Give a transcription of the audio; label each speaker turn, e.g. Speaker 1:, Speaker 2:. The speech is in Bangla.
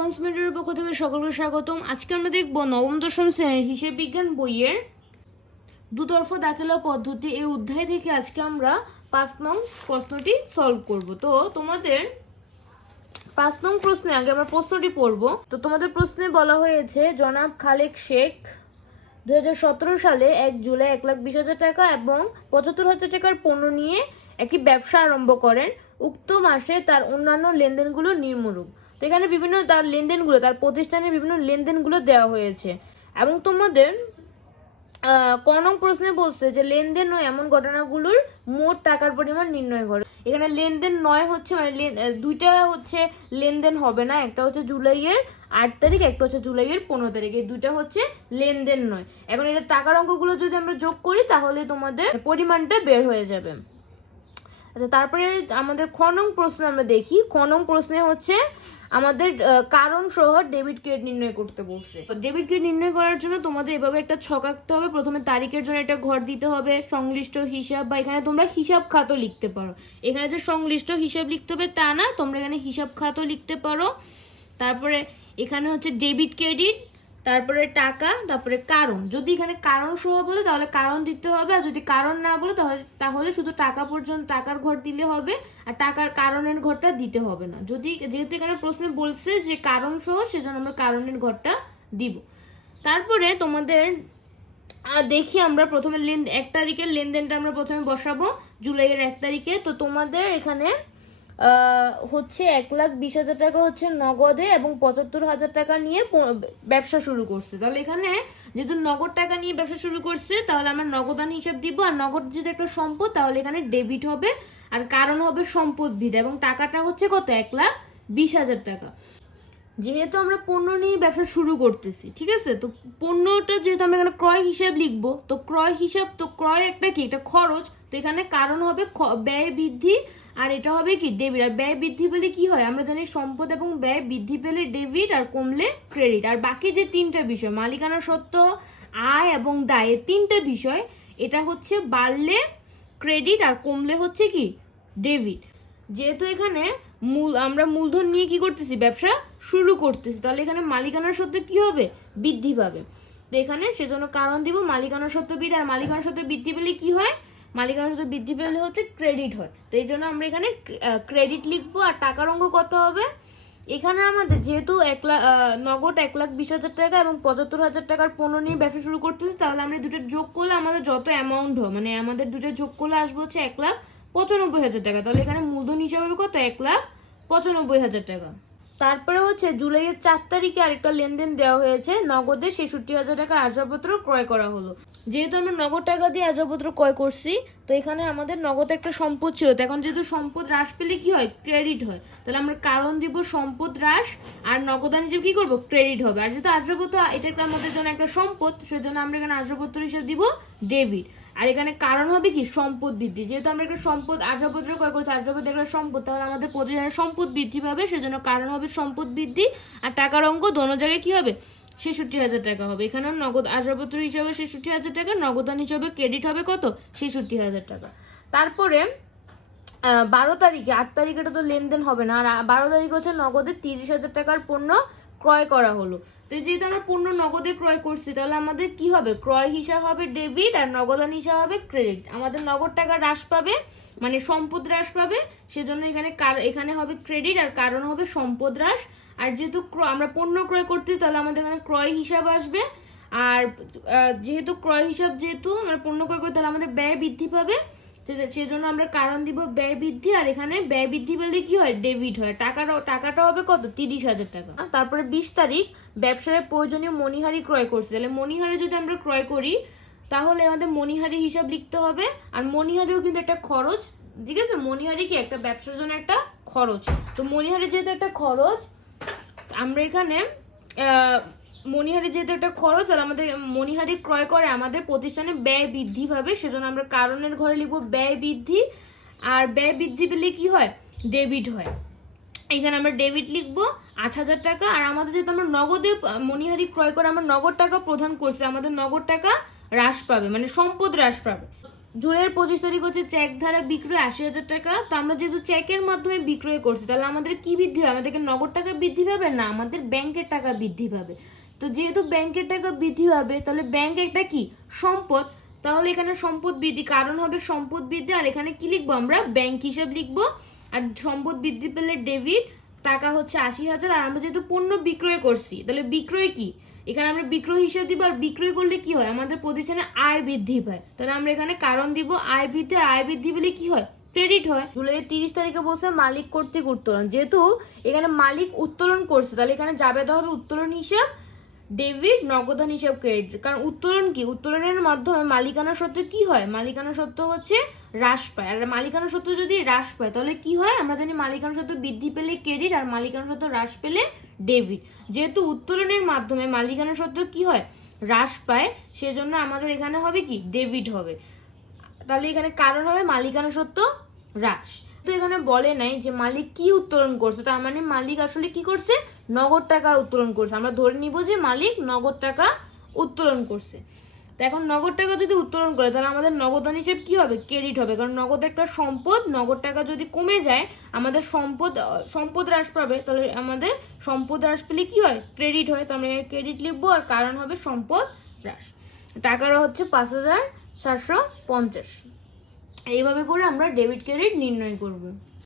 Speaker 1: অ্যাকাউন্টস পক্ষ থেকে সকলকে স্বাগতম। আজকে আমরা দেখব নবম, দশম শ্রেণির হিসেব বিজ্ঞান বইয়ের দুতরফা দাখিলা পদ্ধতি। এই অধ্যায় থেকে আজকে আমরা পাঁচ নং প্রশ্নটি সলভ করব। তো তোমাদের পাঁচ নং প্রশ্নে আগে আমরা প্রশ্নটি পড়ব। তো তোমাদের প্রশ্নে বলা হয়েছে, জনাব খালেক শেখ দুই হাজার সতেরো সালে এক জুলাই এক লাখ বিশ হাজার টাকা এবং পঁচাত্তর হাজার টাকার পণ্য নিয়ে একটি ব্যবসা আরম্ভ করেন। উক্ত মাসে তার অন্যান্য লেনদেনগুলো নিম্নরূপ। তো এখানে বিভিন্ন তার লেনদেনগুলো তার প্রতিষ্ঠানের বিভিন্ন লেনদেনগুলো দেওয়া হয়েছে। এবং তোমাদের আহ, ক নং প্রশ্নে বলছে যে লেনদেন ও এমন ঘটনাগুলোর মোট টাকার পরিমাণ নির্ণয় করে। এখানে লেনদেন নয় হচ্ছে মানে দুইটা হচ্ছে লেনদেন হবে না একটা হচ্ছে জুলাইয়ের আট তারিখ একটা হচ্ছে জুলাইয়ের পনেরো তারিখ। এই দুইটা হচ্ছে লেনদেন নয়। এখন এটা টাকার অঙ্কগুলো যদি আমরা যোগ করি তাহলে তোমাদের পরিমাণটা বের হয়ে যাবে। আচ্ছা তারপরে আমাদের খ নং প্রশ্ন আমরা দেখি। খ নং প্রশ্নে হচ্ছে আমাদের কারণ সহ ডেবিট কার্ড নির্ণয় করতে বলছে। ডেবিট কার্ড নির্ণয় করার জন্য তোমাদের এভাবে একটা ছক আঁকতে হবে। প্রথমে তারিখের জন্য একটা ঘর দিতে হবে, সংশ্লিষ্ট হিসাব বা এখানে তোমরা হিসাব খাতও লিখতে পারো। এখানে যে সংশ্লিষ্ট হিসাব লিখতে হবে তা না, তোমরা এখানে হিসাব খাতও লিখতে পারো। তারপরে এখানে হচ্ছে ডেবিট ক্রেডিট তারপরে টাকা, তারপরে কারণ। যদি এখানে কারণ সহ বলে, তাহলে কারণ দিতে হবে, আর যদি কারণ না বলে, তাহলে তাহলে শুধু টাকা পর্যন্ত, টাকার ঘর দিলে হবে, আর টাকার কারণের ঘরটা দিতে হবে না। যদি, যেহেতু এখানে প্রশ্নে বলছে যে কারণ সহ সেজন্য আমরা কারণের ঘরটা দিব। তারপরে তোমাদের দেখি আমরা প্রথমে লেন এক তারিখের লেনদেনটা আমরা প্রথমে বসাবো, জুলাইয়ের এক তারিখে। তো তোমাদের এখানে হচ্ছে এক লাখ বিশ হাজার টাকা হচ্ছে নগদে এবং পঁচাত্তর হাজার টাকা নিয়ে ব্যবসা শুরু করছে। তাহলে এখানে যেহেতু নগদ টাকা নিয়ে ব্যবসা শুরু করছে, তাহলে আমরা নগদান হিসাব দিব। আর নগদ যদি একটা সম্পদ, তাহলে এখানে ডেবিট হবে। আর কারণ হবে সম্পদ ভিদ এবং টাকাটা হচ্ছে কত? এক লাখ বিশ হাজার টাকা। যেহেতু আমরা পণ্য নিয়ে ব্যবসা শুরু করতেছি, ঠিক আছে? তো পণ্যটা যেহেতু আমরা এখানে ক্রয় হিসাব লিখব, তো ক্রয় হিসাব, তো ক্রয় একটা কি? এটা খরচ। তো এখানে কারণ হবে ব্যয় বৃদ্ধি আর এটা হবে কি, ডেবিট। আর ব্যয় বৃদ্ধি পেলে কি হয়? আমরা জানি সম্পদ এবং ব্যয় বৃদ্ধি পেলে ডেবিট আর কমলে ক্রেডিট। আর বাকি যে তিনটা বিষয়, মালিকানা সত্ত্ব আয় এবং দায় তিনটা বিষয়, এটা হচ্ছে বাড়লে ক্রেডিট আর কমলে হচ্ছে কি, ডেবিট। যেহেতু এখানে মূল, আমরা মূলধন নিয়ে কি করতেছি, ব্যবসা শুরু করতেছি, তাহলে এখানে মালিকানার সত্ত্বে কি হবে? বৃদ্ধি পাবে। তো এখানে সেজন্য কারণ দিব মালিকানার সত্ত্বে বৃদ্ধি, আর মালিকানার সত্ত্বে বৃদ্ধি পেলে কি হয়? মালিকানার সত্ত্বে বৃদ্ধি পেলে হচ্ছে ক্রেডিট হয়। তো এই জন্য আমরা এখানে ক্রেডিট লিখব আর টাকার অঙ্ক কত হবে? এখানে আমাদের যেহেতু এক লাখ নগদ এক লাখ বিশ হাজার টাকা এবং পঁচাত্তর হাজার টাকার পণ্য নিয়ে ব্যবসা শুরু করতেছি, তাহলে আমরা দুটো যোগ করলে আমাদের যত অ্যামাউন্ট হয় মানে আমাদের দুটো যোগ করলে আসবে হচ্ছে এক লাখ পঁচানব্বই হাজার টাকা। তাহলে এখানে মূলধন হিসাবে কত? এক লাখ পঁচানব্বই হাজার টাকা। তারপরে হচ্ছে জুলাইয়ের চার তারিখে আরেকটা লেনদেন দেওয়া হয়েছে, নগদে ছেষট্টি হাজার টাকার আসবাবপত্র ক্রয় করা হলো। যেহেতু আমরা নগদ টাকা দিয়ে আসবাবপত্র ক্রয় করছি, তো এখানে আমাদের নগদ একটা সম্পদ ছিল। তো এখন যেহেতু সম্পদ হ্রাস পেলে কি হয়? ক্রেডিট হয়। তাহলে আমরা কারণ দিব সম্পদ হ্রাস, আর নগদান হিসেবে কি করব? ক্রেডিট হবে। আর যেহেতু আসবাবপত্র এটা আমাদের জন্য একটা সম্পদ, সেজন্য আমরা এখানে আসবাবপত্র হিসেবে দিব ডেবিট। আর এখানে কারণ হবে কি? সম্পদ বৃদ্ধি। যেহেতু আমরা একটা সম্পদ আসবাবপত্র ক্রয় করছি আসবাবপত্র একটা সম্পদ, তাহলে আমাদের প্রতিদিনের সম্পদ বৃদ্ধি পাবে, সেজন্য কারণ হবে সম্পদ বৃদ্ধি। আর টাকার অঙ্ক দোনো জায়গায় কি হবে? ছেষট্টি হাজার টাকা হবে। এখানে নগদ আসবাবপত্র হিসাবে ছেষট্টি হাজার টাকা, নগদান হিসাবে ক্রেডিট হবে কত? ছেষট্টি হাজার টাকা। তারপরে বারো তারিখে, আট তারিখে তো লেনদেন হবে না। আর বারো তারিখ হচ্ছে নগদে তিরিশ হাজার টাকার পণ্য ক্রয় করা হলো। তো যেহেতু আমরা পণ্য নগদে ক্রয় করছি, তাহলে আমাদের কি হবে? ক্রয় হিসাব হবে ডেবিট আর নগদান হিসাব হবে ক্রেডিট আমাদের নগদ টাকা হ্রাস পাবে মানে সম্পদ হ্রাস পাবে, সেজন্য এখানে এখানে হবে ক্রেডিট আর কারণ হবে সম্পদ হ্রাস। আর যেহেতু আমরা পণ্য ক্রয় করতে তাহলে আমাদের এখানে ক্রয় হিসাব আসবে। আর যেহেতু ক্রয় হিসাব যেহেতু আমরা পণ্য ক্রয় করি, তাহলে আমাদের ব্যয় বৃদ্ধি পাবে। সেজন্য আমরা কারণ দিব ব্যয় বৃদ্ধি, আর এখানে ব্যয় বৃদ্ধি পেলে কি হয়? ডেবিট হয়। টাকাটা টাকাটা হবে কত? তিরিশ হাজার টাকা। তারপরে বিশ তারিখ ব্যবসায় প্রয়োজনীয় মণিহারি ক্রয় করছে। তাহলে মণিহারি যদি আমরা ক্রয় করি, তাহলে আমাদের মণিহারি হিসাব লিখতে হবে। আর মণিহারিও কিন্তু একটা খরচ, ঠিক আছে? মণিহারি কি? একটা ব্যবসার জন্য একটা খরচ। তো মণিহারি যেহেতু একটা খরচ আমরা এখানে মণিহারি যেহেতু একটা খরচ, আর আমাদের মণিহারি ক্রয় করে আমাদের প্রতিষ্ঠানে ব্যয় বৃদ্ধি পাবে, সেজন্য আমরা কারণের ঘরে লিখব ব্যয় বৃদ্ধি, আর ব্যয় বৃদ্ধি পেলে কি হয়? ডেবিট হয়। এখানে আমরা ডেবিট লিখব আট হাজার টাকা, আর আমাদের যেহেতু আমরা নগদে মণিহারি ক্রয় করে আমরা নগদ টাকা প্রদান করছে, আমাদের নগদ টাকা হ্রাস পাবে মানে সম্পদ হ্রাস পাবে। জুলাইয়ের পঁচিশ তারিখ হচ্ছে চেক ধারা বিক্রয় আশি হাজার টাকা। তো আমরা যেহেতু চেকের মাধ্যমে বিক্রয় করছি, তাহলে আমাদের কি বৃদ্ধি হবে? আমাদেরকে নগদ টাকা বৃদ্ধি পাবে না আমাদের ব্যাংকের টাকা বৃদ্ধি পাবে? তো যেহেতু ব্যাংকের টাকা বৃদ্ধি পাবে, তাহলে ব্যাংক একটা কি? সম্পদ। তাহলে এখানে সম্পদ বৃদ্ধি, কারণ হবে সম্পদ বৃদ্ধি, আর এখানে কি লিখব আমরা? ব্যাংক হিসাব লিখব। আর সম্পদ বৃদ্ধি পেলে ডেবিট টাকা হচ্ছে আশি হাজার। আর আমরা যেহেতু পণ্য বিক্রয় করছি, তাহলে বিক্রয় কি? এখানে আমরা বিক্রয় হিসাব দিব, আর বিক্রয় করলে কি হয়? আমাদের প্রতিষ্ঠানে আয় বৃদ্ধি পায়। তাহলে আমরা এখানে কারণ দিব, আয় বৃদ্ধি আয় বৃদ্ধি পেলে কি হয়? ক্রেডিট হয়। জুলাইয়ের তিরিশ তারিখে বসে মালিক কর্তৃক উত্তোলন। যেহেতু এখানে মালিক উত্তোলন করছে, তাহলে এখানে যাবে হবে উত্তোলন হিসাব, ডেবিট, নগদান হিসাব ক্রেডিট কারণ উত্তোলন কি? উত্তোলনের মাধ্যমে মালিকানা সত্ত্ব কি হয়? মালিকানা সত্ত্ব হচ্ছে হ্রাস পায়। আর মালিকানা সত্ত্ব যদি হ্রাস পায়, তাহলে কি হয়? আমরা জানি মালিকানা সত্ত্ব বৃদ্ধি পেলে ক্রেডিট আর মালিকানা সত্ত্ব হ্রাস পেলে ডেবিট যেহেতু উত্তোলনের মাধ্যমে মালিকানা সত্ত্ব কি হয়? হ্রাস পায়, সেজন্য আমাদের এখানে হবে কি? ডেবিট হবে। তাহলে এখানে কারণ হবে মালিকানা সত্ত্ব হ্রাস। তো এখানে বলে নাই যে মালিক কি উত্তোলন করছে। তার মানে মালিক আসলে কি করছে? নগদ টাকা উত্তোলন করছে। আমরা ধরে নিব যে মালিক নগদ টাকা উত্তোলন করছে। তো এখন নগদ টাকা যদি উত্তোলন করে, তাহলে আমাদের নগদান হিসেব কি হবে? ক্রেডিট হবে। কারণ নগদ একটা সম্পদ, নগদ টাকা যদি কমে যায়, আমাদের সম্পদ সম্পদ হ্রাস পাবে। তাহলে আমাদের সম্পদ হ্রাস পেলে কি হয়? ক্রেডিট হয়। তো আমরা ক্রেডিট লিখব আর কারণ হবে সম্পদ হ্রাস। টাকাটা হচ্ছে পাঁচ হাজার চারশো পঞ্চাশ। এইভাবে করে আমরা ডেবিট ক্রেডিট নির্ণয় করব।